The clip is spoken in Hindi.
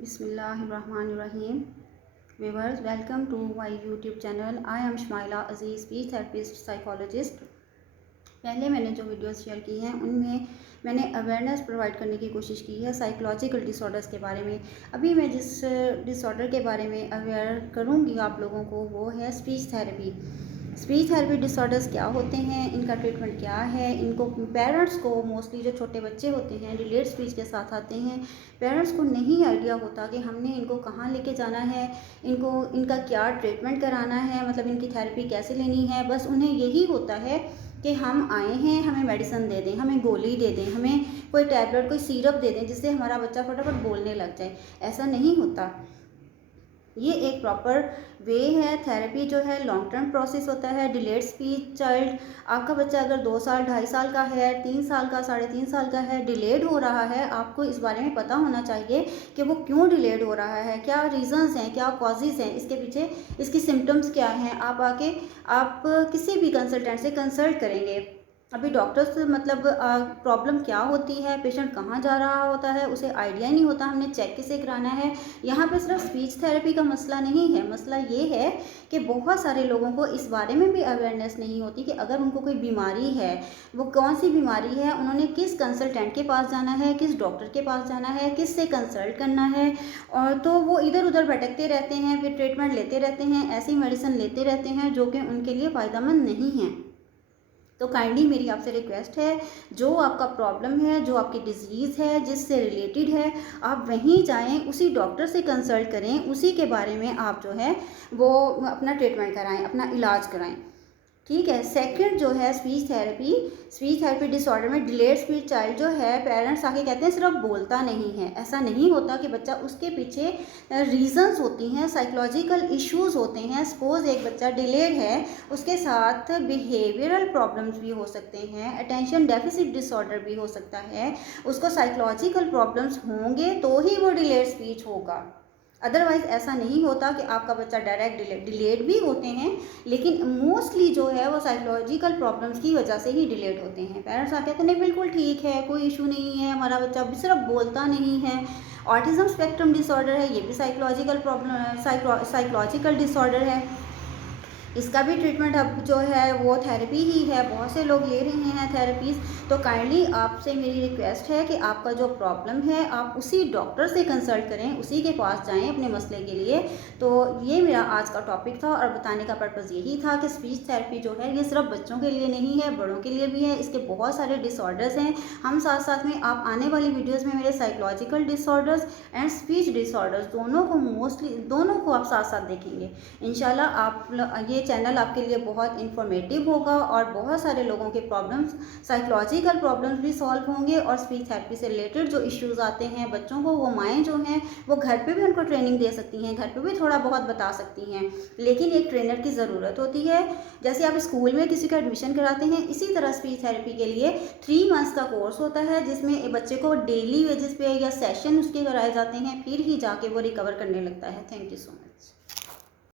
बिस्मिल्लाहिर्रहमानिर्रहीम। Viewers, welcome to my YouTube channel. I am Shamaila Aziz, speech therapist, psychologist. पहले मैंने जो वीडियोस शेयर की हैं उनमें मैंने अवेयरनेस प्रोवाइड करने की कोशिश की है साइकोलॉजिकल डिसऑर्डर्स के बारे में। अभी मैं जिस डिसऑर्डर के बारे में अवेयर करूँगी आप लोगों को वो है speech therapy. Speech therapy disorders क्या होते हैं, इनका ट्रीटमेंट क्या है। इनको पेरेंट्स को, मोस्टली जो छोटे बच्चे होते हैं डिलेड स्पीच के साथ आते हैं, पेरेंट्स को नहीं आइडिया होता कि हमने इनको कहाँ लेके जाना है, इनका क्या ट्रीटमेंट कराना है, मतलब इनकी थेरेपी कैसे लेनी है। बस उन्हें यही होता है कि हम आए हैं, हमें मेडिसिन दे दें, हमें गोली दे दें, हमें कोई टैबलेट, कोई सिरप दे दें जिससे हमारा बच्चा फटाफट बोलने लग जाए। ऐसा नहीं होता। ये एक प्रॉपर वे है। थेरेपी जो है लॉन्ग टर्म प्रोसेस होता है। डिलेड स्पीच चाइल्ड, आपका बच्चा अगर 2 साल 2.5 साल का है, 3 साल का, 3.5 साल का है, डिलेड हो रहा है, आपको इस बारे में पता होना चाहिए कि वो क्यों डिलेड हो रहा है, क्या रीजंस हैं, क्या कॉजेज़ हैं इसके पीछे, इसकी सिम्टम्स क्या हैं। आप किसी भी कंसल्टेंट से कंसल्ट करेंगे। अभी डॉक्टर्स मतलब प्रॉब्लम क्या होती है, पेशेंट कहाँ जा रहा होता है, उसे आइडिया नहीं होता हमने चेक किसे कराना है। यहाँ पे सिर्फ स्पीच थेरेपी का मसला नहीं है, मसला ये है कि बहुत सारे लोगों को इस बारे में भी अवेयरनेस नहीं होती कि अगर उनको कोई बीमारी है, वो कौन सी बीमारी है, उन्होंने किस कंसल्टेंट के पास जाना है, किस डॉक्टर के पास जाना है, किस से कंसल्ट करना है। और तो वो इधर उधर भटकते रहते हैं, फिर ट्रीटमेंट लेते रहते हैं, ऐसी मेडिसिन लेते रहते हैं जो कि उनके लिए फ़ायदेमंद नहीं है। तो काइंडली मेरी आपसे रिक्वेस्ट है, जो आपका प्रॉब्लम है, जो आपकी डिजीज़ है, जिससे रिलेटेड है, आप वहीं जाएं, उसी डॉक्टर से कंसल्ट करें, उसी के बारे में आप जो है वो अपना ट्रीटमेंट कराएं, अपना इलाज कराएं। ठीक है। सेकंड जो है स्पीच थेरेपी डिसऑर्डर में डिलेड स्पीच चाइल्ड जो है, पेरेंट्स आके कहते हैं सिर्फ बोलता नहीं है। ऐसा नहीं होता कि बच्चा, उसके पीछे रीजंस होती हैं, साइकोलॉजिकल इश्यूज होते हैं। सपोज एक बच्चा डिलेड है, उसके साथ बिहेवियरल प्रॉब्लम्स भी हो सकते हैं, अटेंशन डेफिसिट डिसऑर्डर भी हो सकता है, उसको साइकोलॉजिकल प्रॉब्लम्स होंगे तो ही वो डिलेड स्पीच होगा। अदरवाइज ऐसा नहीं होता कि आपका बच्चा डायरेक्ट डिलेड भी होते हैं, लेकिन मोस्टली जो है वो साइकोलॉजिकल प्रॉब्लम्स की वजह से ही डिलेड होते हैं। पेरेंट्स आके कहते हैं नहीं बिल्कुल ठीक है, कोई इशू नहीं है, हमारा बच्चा सिर्फ बोलता नहीं है। ऑटिज्म स्पेक्ट्रम डिसऑर्डर है, ये भी साइकोलॉजिकल प्रॉब्लम, साइकोलॉजिकल डिसऑर्डर है। इसका भी ट्रीटमेंट अब जो है वो थेरेपी ही है, बहुत से लोग ले रहे हैं थेरेपीज़। तो काइंडली आपसे मेरी रिक्वेस्ट है कि आपका जो प्रॉब्लम है आप उसी डॉक्टर से कंसल्ट करें, उसी के पास जाएं अपने मसले के लिए। तो ये मेरा आज का टॉपिक था और बताने का पर्पज़ यही था कि स्पीच थेरेपी जो है ये सिर्फ बच्चों के लिए नहीं है, बड़ों के लिए भी है। इसके बहुत सारे डिसऑर्डर्स हैं। हम साथ साथ में आप आने वाली वीडियोज़ में मेरे psychological disorders and speech disorders दोनों को आप साथ साथ देखेंगे इंशाल्लाह। आप ये चैनल आपके लिए बहुत इंफॉर्मेटिव होगा और बहुत सारे लोगों के प्रॉब्लम्स, साइकोलॉजिकल प्रॉब्लम्स भी सॉल्व होंगे। और स्पीच थेरेपी से रिलेटेड जो इश्यूज़ आते हैं बच्चों को, वो माएँ जो हैं वो घर पे भी उनको ट्रेनिंग दे सकती हैं, घर पे भी थोड़ा बहुत बता सकती हैं, लेकिन एक ट्रेनर की ज़रूरत होती है। जैसे आप स्कूल में किसी का एडमिशन कराते हैं, इसी तरह स्पीच थेरेपी के लिए 3 मंथ्स का कोर्स होता है जिसमें बच्चे को डेली बेसिस पे या सेशन उसके कराए जाते हैं, फिर ही जाके वो रिकवर करने लगता है। Thank you so much.